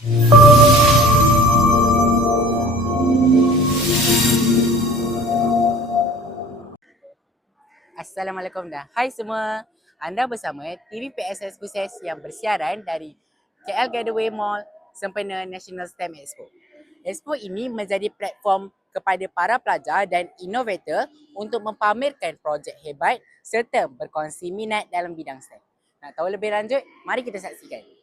Assalamualaikum dan hai semua. Anda bersama TV PSS Khusus yang bersiaran dari KL Gateway Mall sempena National STEM Expo. Expo ini menjadi platform kepada para pelajar dan inovator untuk mempamerkan projek hebat serta berkongsi minat dalam bidang STEM. Nak tahu lebih lanjut? Mari kita saksikan.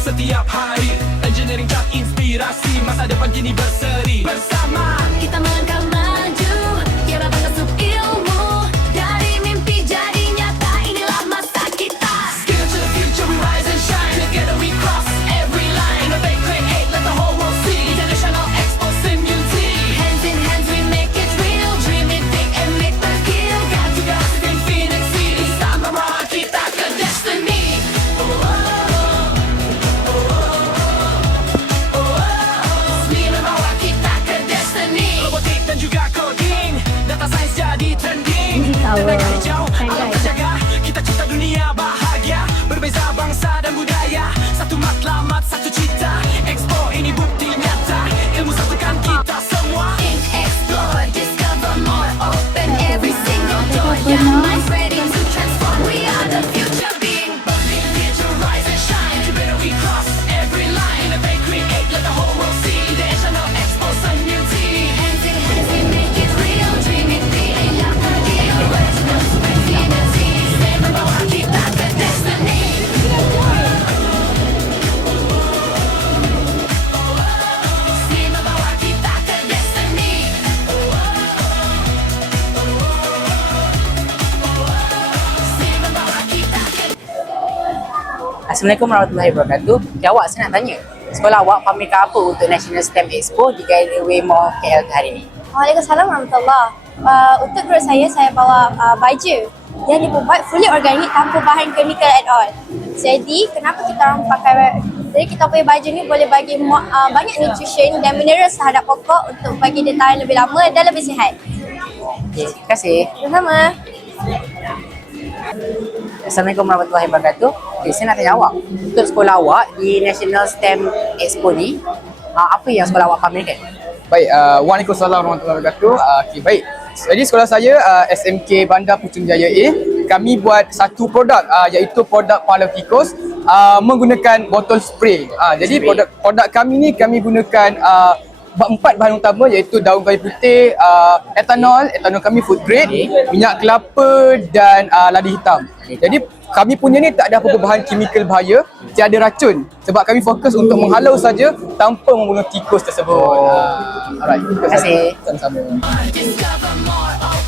Setiap hari engineering tak inspirasi, masa depan kini berseri. Bersama kita melangkah maju, tiada batas untuk ilmu, dari mimpi jadi nyata, inilah masa kita. Skill to the future, we rise and shine. Together we cross every line. Innovate, create, let the whole world see. International Expo Simulti. Hands in hands we make it real. Dream it big and make the deal. Got to go to infinity. Sama bawa kita ke destiny. Negara hijau, alam terjaga. Kita cipta dunia bahagia. Berbeza bangsa dan budaya. Satu matlamat, satu cita. Expo ini bukti nyata. Ilmu satukan kita semua. Think, explore, discover more. Open every single door. Young minds ready to transform. We are the future being born. Here to rise and shine. Together we cross every line. Innovate, create, let the whole world see. The National Expo Simulti. Hands in hands we make it real. Dream it big and love the deal. Assalamualaikum warahmatullahi wabarakatuh. Awak, saya nak tanya, sekolah awak pamerkan apa untuk National STEM Expo di Gateway Mall KL hari ini? Waalaikumsalam warahmatullahi. Untuk guru saya bawa baju yang dibuat fully organik tanpa bahan chemical at all. Jadi kenapa kita orang pakai, jadi kita punya baju ni boleh bagi banyak nutrition dan mineral terhadap pokok untuk bagi dia tahan lebih lama dan lebih sihat. Okay, terima kasih. Sama-sama. Assalamualaikum warahmatullahi wabarakatuh. Okay, saya nak tanya awak, untuk sekolah awak di National STEM Expo ni, apa yang sekolah awak pamerkan? Baik, Waalaikumsalam warahmatullahi wabarakatuh. Okay, baik. Jadi sekolah saya SMK Bandar Putrajaya A, kami buat satu produk iaitu produk Pala tikus menggunakan botol spray. Jadi produk kami ni kami gunakan 4 bahan utama iaitu daun kayu putih, etanol kami food grade, minyak kelapa dan lada hitam. Jadi kami punya ni tak ada apa-apa bahan kimikal bahaya, tiada racun sebab kami fokus untuk menghalau saja tanpa membunuh tikus tersebut. Alright, Terima kasih. Sama-sama. Discover more.